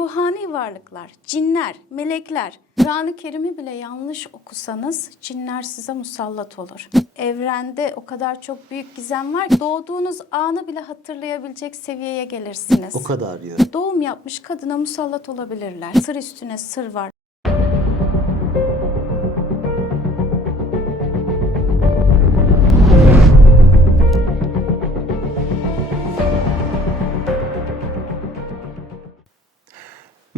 ruhani varlıklar, cinler, melekler. Kur'an-ı Kerim'i bile yanlış okusanız cinler size musallat olur. Evrende o kadar çok büyük gizem var ki doğduğunuz anı bile hatırlayabilecek seviyeye gelirsiniz. O kadar diyor. Doğum yapmış kadına musallat olabilirler. Sır üstüne sır var.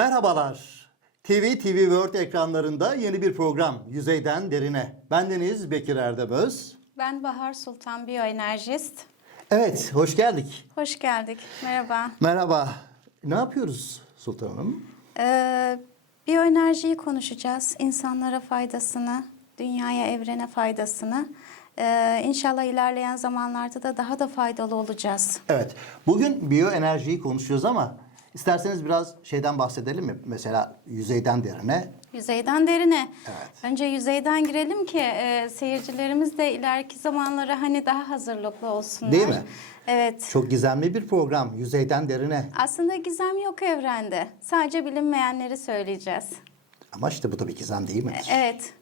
Merhabalar. TV TV World ekranlarında yeni bir program Yüzeyden Derine. Bendeniz Bekir Erdemöz. Ben Bahar Sultan Biyoenerjist. Evet, hoş geldik. Hoş geldik. Merhaba. Merhaba. Ne yapıyoruz Sultan Hanım? Ee, biyoenerjiyi konuşacağız. İnsanlara faydasını, dünyaya, evrene faydasını. Ee, inşallah ilerleyen zamanlarda da daha da faydalı olacağız. Evet, bugün biyoenerjiyi konuşuyoruz ama isterseniz biraz şeyden bahsedelim mi? Mesela yüzeyden derine. Yüzeyden derine. Evet. Önce yüzeyden girelim ki e, seyircilerimiz de ileriki zamanlara hani daha hazırlıklı olsunlar. Değil mi? Evet. Çok gizemli bir program, yüzeyden derine. Aslında gizem yok evrende. Sadece bilinmeyenleri söyleyeceğiz. Ama işte bu da bir gizem değil mi? Evet.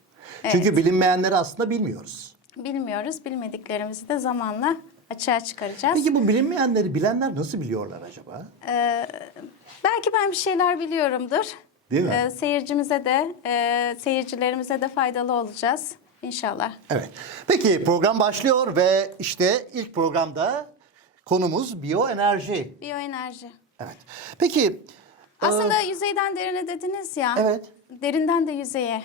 Çünkü bilinmeyenleri aslında bilmiyoruz. Bilmiyoruz. Bilmediklerimizi de zamanla açığa çıkaracağız. Peki bu bilinmeyenleri bilenler nasıl biliyorlar acaba? Belki ben bir şeyler biliyorumdur. Değil mi? Ee, seyircimize de, e, seyircilerimize de faydalı olacağız inşallah. Evet. Peki program başlıyor ve işte ilk programda konumuz biyoenerji. Biyoenerji. Evet. Peki Aslında yüzeyden derine dediniz ya. Evet. Derinden de yüzeye.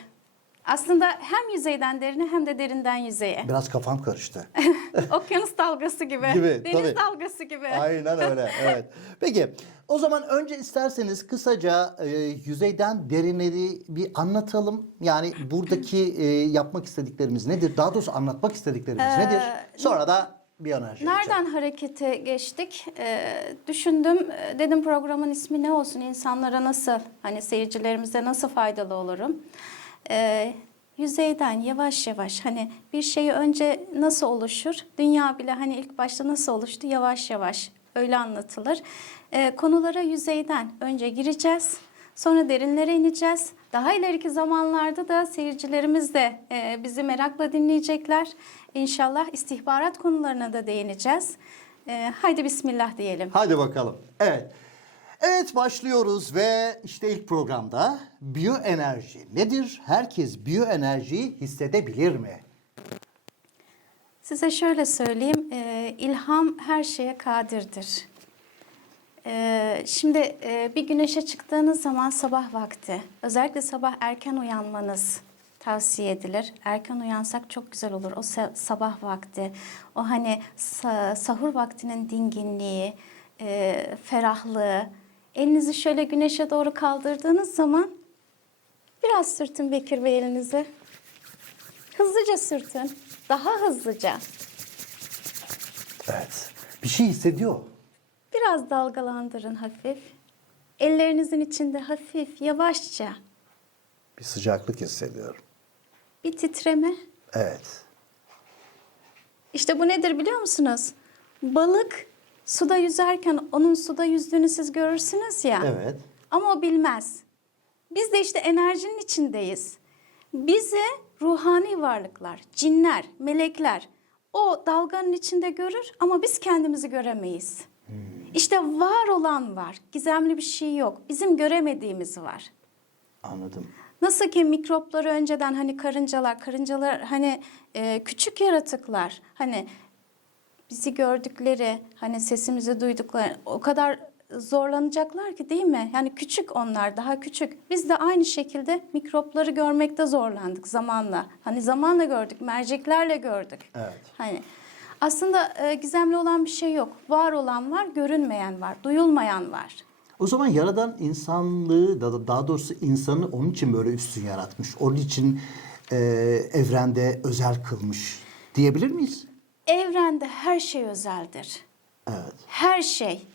Aslında hem yüzeyden derine hem de derinden yüzeye. biraz kafam karıştı. Okyanus dalgası gibi. Gibi, Deniz tabii. dalgası gibi. Aynen öyle. Evet. Peki o zaman önce isterseniz kısaca e, yüzeyden derinleri bir anlatalım. Yani buradaki e, yapmak istediklerimiz nedir? Daha doğrusu anlatmak istediklerimiz nedir? Sonra da biyoenerji. Nereden harekete geçtik? Ee, düşündüm, e, dedim programın ismi ne olsun? İnsanlara nasıl, hani seyircilerimize nasıl faydalı olurum? Ee, yüzeyden yavaş yavaş hani bir şey önce nasıl oluşur? Dünya bile hani ilk başta nasıl oluştu? Yavaş yavaş öyle anlatılır. Ee, konulara yüzeyden önce gireceğiz. Sonra derinlere ineceğiz. Daha ileriki zamanlarda da seyircilerimiz de e, bizi merakla dinleyecekler. İnşallah istihbarat konularına da değineceğiz. E, haydi bismillah diyelim. Hadi bakalım. Evet. Evet başlıyoruz ve işte ilk programda biyoenerji nedir? Herkes biyoenerjiyi hissedebilir mi? Size şöyle söyleyeyim, e, ilham her şeye kadirdir. E, şimdi e, bir güneşe çıktığınız zaman sabah vakti, özellikle sabah erken uyanmanız tavsiye edilir. Erken uyansak çok güzel olur. O sa- sabah vakti, o hani sa- sahur vaktinin dinginliği, ferahlığı. Elinizi şöyle güneşe doğru kaldırdığınız zaman biraz sürtün Bekir Bey elinizi. Hızlıca sürtün. Daha hızlıca. Evet. Bir şey hissediyor. Biraz dalgalandırın hafif. Ellerinizin içinde hafif, yavaşça Bir sıcaklık hissediyorum. bir titreme. Evet. İşte bu nedir biliyor musunuz? Balık suda yüzerken onun suda yüzdüğünü siz görürsünüz ya. Evet. Ama o bilmez. Biz de işte enerjinin içindeyiz. Bizi ruhani varlıklar, cinler, melekler o dalganın içinde görür ama biz kendimizi göremeyiz. İşte var olan var. Gizemli bir şey yok. Bizim göremediğimiz var. Anladım. Nasıl ki mikropları önceden hani karıncalar, karıncalar hani e, küçük yaratıklar hani bizi gördükleri, hani sesimizi duydukları o kadar zorlanacaklar ki değil mi? Yani küçük onlar, daha küçük. Biz de aynı şekilde mikropları görmekte zorlandık zamanla. Hani zamanla gördük, merceklerle gördük. Evet. Hani aslında e, gizemli olan bir şey yok. Var olan var, görünmeyen var, duyulmayan var. O zaman yaradan insanlığı da daha doğrusu insanı onun için böyle üstün yaratmış. Onun için e, evrende özel kılmış diyebilir miyiz? Evrende her şey özeldir. Evet. Her şey.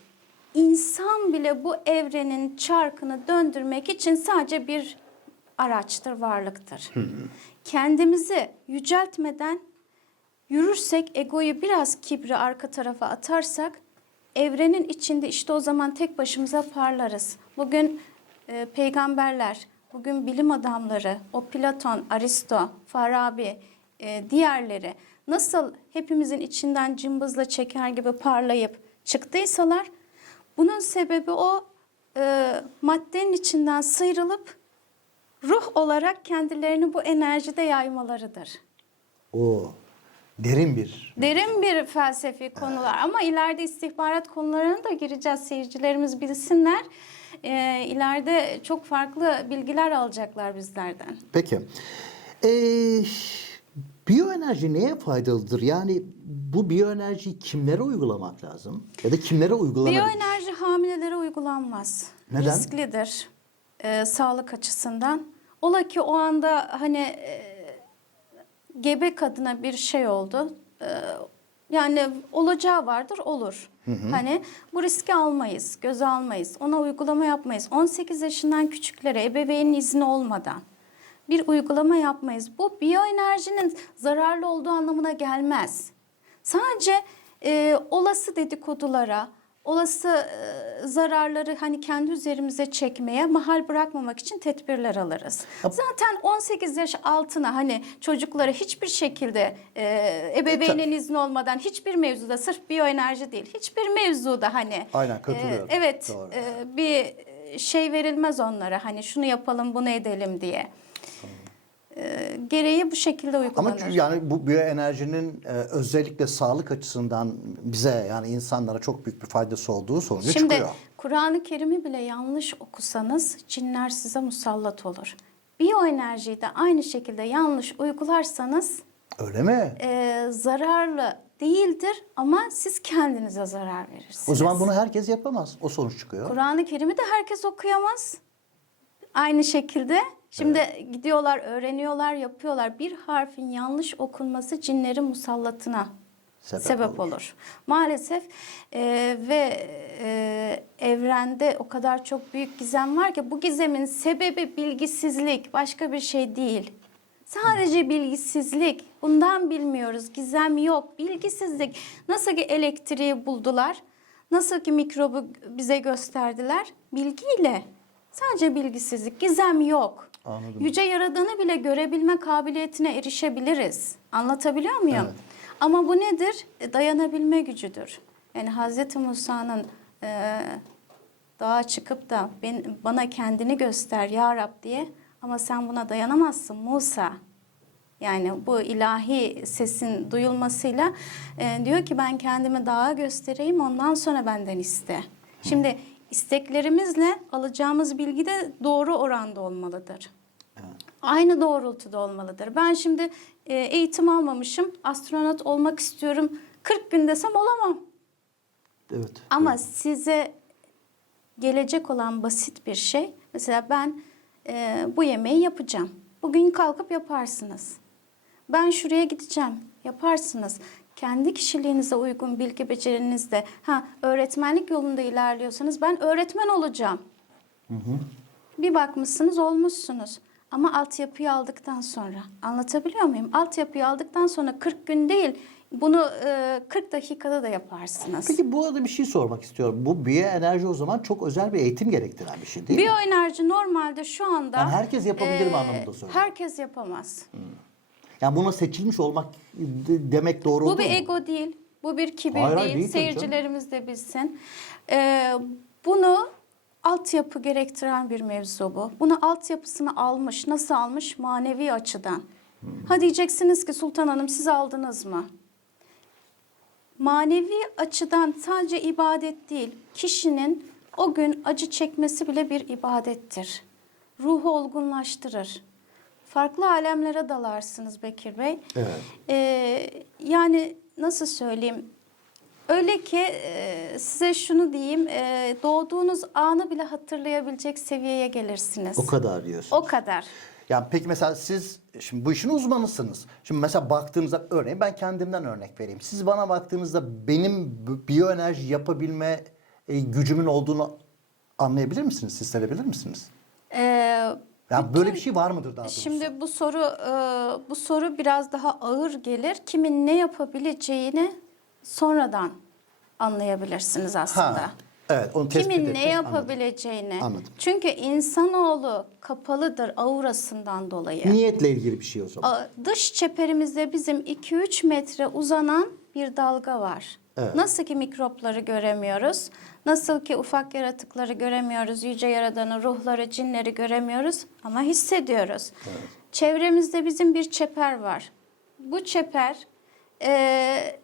İnsan bile bu evrenin çarkını döndürmek için sadece bir araçtır, varlıktır. Kendimizi yüceltmeden yürürsek, egoyu biraz kibri arka tarafa atarsak, evrenin içinde işte o zaman tek başımıza parlarız. Bugün e, peygamberler, bugün bilim adamları, o Platon, Aristo, Farabi, e, diğerleri nasıl hepimizin içinden cımbızla çeker gibi parlayıp çıktıysalar bunun sebebi o e, maddenin içinden sıyrılıp ruh olarak kendilerini bu enerjide yaymalarıdır. O derin bir. Derin bir felsefi konular ama ileride istihbarat konularına da gireceğiz. Seyircilerimiz bilsinler. Ee, ileride çok farklı bilgiler alacaklar bizlerden. Peki. Ee, biyoenerji neye faydalıdır? Yani bu biyoenerjiyi kimlere uygulamak lazım? Ya da kimlere uygulanabilir? Biyoenerji hamilelere uygulanmaz. Neden? Risklidir e, sağlık açısından. Ola ki o anda hani e, gebe kadına bir şey oldu. E, yani olacağı vardır olur. Hani bu riski almayız, göze almayız. Ona uygulama yapmayız. 18 yaşından küçüklere ebeveynin izni olmadan bir uygulama yapmayız. Bu biyoenerjinin zararlı olduğu anlamına gelmez. Sadece e, olası dedikodulara, olası e, zararları hani kendi üzerimize çekmeye mahal bırakmamak için tedbirler alırız. Yap- Zaten 18 yaş altına hani çocuklara hiçbir şekilde e, ebeveynin izni olmadan hiçbir mevzuda sırf biyoenerji değil hiçbir mevzuda hani Aynen, katılıyorum. e, evet Doğru. e, bir şey verilmez onlara hani şunu yapalım bunu edelim diye. E, gereği bu şekilde Ama uygulanır. çünkü yani bu biyoenerjinin e, özellikle sağlık açısından bize yani insanlara çok büyük bir faydası olduğu sonucu Şimdi çıkıyor. Kur'an-ı Kerim'i bile yanlış okusanız cinler size musallat olur. Biyoenerjiyi de aynı şekilde yanlış uygularsanız Öyle mi? e, zararlı değildir ama siz kendinize zarar verirsiniz. O zaman bunu herkes yapamaz. O sonuç çıkıyor. Kur'an-ı Kerim'i de herkes okuyamaz. Aynı şekilde şimdi gidiyorlar, öğreniyorlar, yapıyorlar. Bir harfin yanlış okunması cinlerin musallatına Sebep sebep, olur. olur. Maalesef e, ve e, evrende o kadar çok büyük gizem var ki bu gizemin sebebi bilgisizlik, başka bir şey değil. Sadece bilgisizlik. Bundan bilmiyoruz. Gizem yok. Bilgisizlik. Nasıl ki elektriği buldular, nasıl ki mikrobu bize gösterdiler? Bilgiyle. Sadece bilgisizlik. Gizem yok. Anladım. Yüce Yaradan'ı bile görebilme kabiliyetine erişebiliriz. Anlatabiliyor muyum? Evet. Ama bu nedir? E, Dayanabilme gücüdür. Yani Hz. Musa'nın e, dağa çıkıp da ben, bana kendini göster ya Rab diye ama sen buna dayanamazsın Musa. Yani bu ilahi sesin duyulmasıyla e, diyor ki ben kendimi dağa göstereyim ondan sonra benden iste. Şimdi isteklerimizle alacağımız bilgi de doğru oranda olmalıdır. Aynı doğrultuda olmalıdır. Ben şimdi e, eğitim almamışım, astronot olmak istiyorum. 40 gün desem olamam. Evet. Ama size gelecek olan basit bir şey. Mesela ben e, bu yemeği yapacağım. Bugün kalkıp yaparsınız. Ben şuraya gideceğim. Yaparsınız. Kendi kişiliğinize uygun bilgi becerinizde. Ha öğretmenlik yolunda ilerliyorsanız ben öğretmen olacağım. Bir bakmışsınız olmuşsunuz. Ama altyapıyı aldıktan sonra anlatabiliyor muyum? Altyapıyı aldıktan sonra 40 gün değil bunu e, 40 dakikada da yaparsınız. Peki bu arada bir şey sormak istiyorum. Bu biyoenerji o zaman çok özel bir eğitim gerektiren bir şey değil mi? Biyoenerji normalde şu anda... Yani herkes yapabilir mi e, anlamında soruyorum. Herkes yapamaz. Yani buna seçilmiş olmak de- demek doğru Bu bir mu? ego değil, bu bir kibir Hayır, değil. değil Seyircilerimiz de bilsin. Ee, bunu altyapı gerektiren bir mevzu bu. Bunu altyapısını almış. Nasıl almış? Manevi açıdan. Ha diyeceksiniz ki Sultan Hanım siz aldınız mı? Manevi açıdan sadece ibadet değil, kişinin o gün acı çekmesi bile bir ibadettir. Ruhu olgunlaştırır. Farklı alemlere dalarsınız Bekir Bey. Evet. Ee, yani nasıl söyleyeyim? Öyle ki e, size şunu diyeyim, e, doğduğunuz anı bile hatırlayabilecek seviyeye gelirsiniz. O kadar diyorsun. O kadar. Yani peki mesela siz şimdi bu işin uzmanısınız. Şimdi mesela baktığınızda örneğin ben kendimden örnek vereyim. Siz bana baktığınızda benim biyoenerji yapabilme e, gücümün olduğunu anlayabilir misiniz? Hissedebilir misiniz? Ee, Yani böyle bir şey var mıdır daha doğrusu? Şimdi bu soru e, bu soru biraz daha ağır gelir. Kimin ne yapabileceğini sonradan anlayabilirsiniz aslında. Ha. Evet, onu tespit kimin ne anladım. yapabileceğini. Anladım. Çünkü insanoğlu kapalıdır aurasından dolayı. Niyetle ilgili bir şey o zaman. Dış çeperimizde bizim 2-3 metre uzanan bir dalga var. Evet. Nasıl ki mikropları göremiyoruz, nasıl ki ufak yaratıkları göremiyoruz, yüce yaradanı, ruhları, cinleri göremiyoruz ama hissediyoruz. Çevremizde bizim bir çeper var. Bu çeper eee,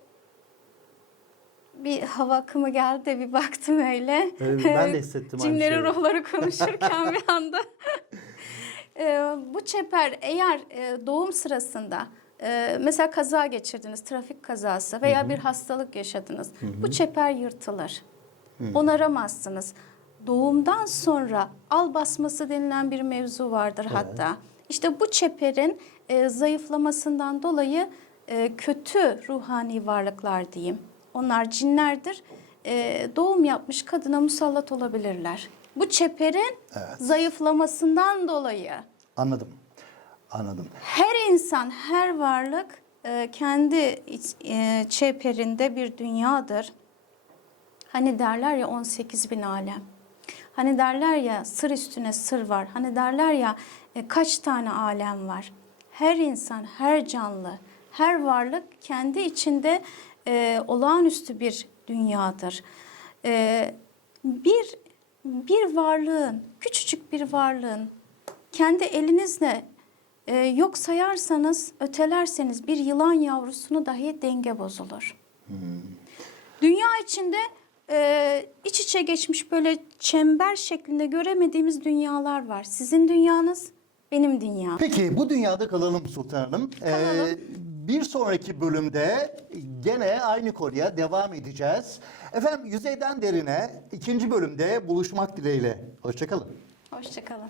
bir hava akımı geldi de bir baktım öyle. Evet, ben de hissettim aynı Cinleri, şeyi. ruhları konuşurken bir anda. Ee, bu çeper eğer e, doğum sırasında e, mesela kaza geçirdiniz, trafik kazası veya bir hastalık yaşadınız. Bu çeper yırtılır. Onaramazsınız. Doğumdan sonra al basması denilen bir mevzu vardır hatta. İşte bu çeperin e, zayıflamasından dolayı e, kötü ruhani varlıklar diyeyim. Onlar cinlerdir. E, doğum yapmış kadına musallat olabilirler. Bu çeperin zayıflamasından dolayı Anladım. Anladım. her insan, her varlık e, kendi iç- e, çeperinde bir dünyadır. Hani derler ya 18 bin alem. Hani derler ya sır üstüne sır var. Hani derler ya e, kaç tane alem var. Her insan, her canlı, her varlık kendi içinde e, olağanüstü bir dünyadır. E, bir bir varlığın, küçücük bir varlığın kendi elinizle e, yok sayarsanız, ötelerseniz bir yılan yavrusunu dahi denge bozulur. Dünya içinde e, iç içe geçmiş böyle çember şeklinde göremediğimiz dünyalar var. Sizin dünyanız, benim dünyam. Peki bu dünyada kalalım Sultan Hanım. Ee, Kalalım. bir sonraki bölümde gene aynı konuya devam edeceğiz. Efendim yüzeyden derine ikinci bölümde buluşmak dileğiyle. Hoşçakalın. Hoşçakalın.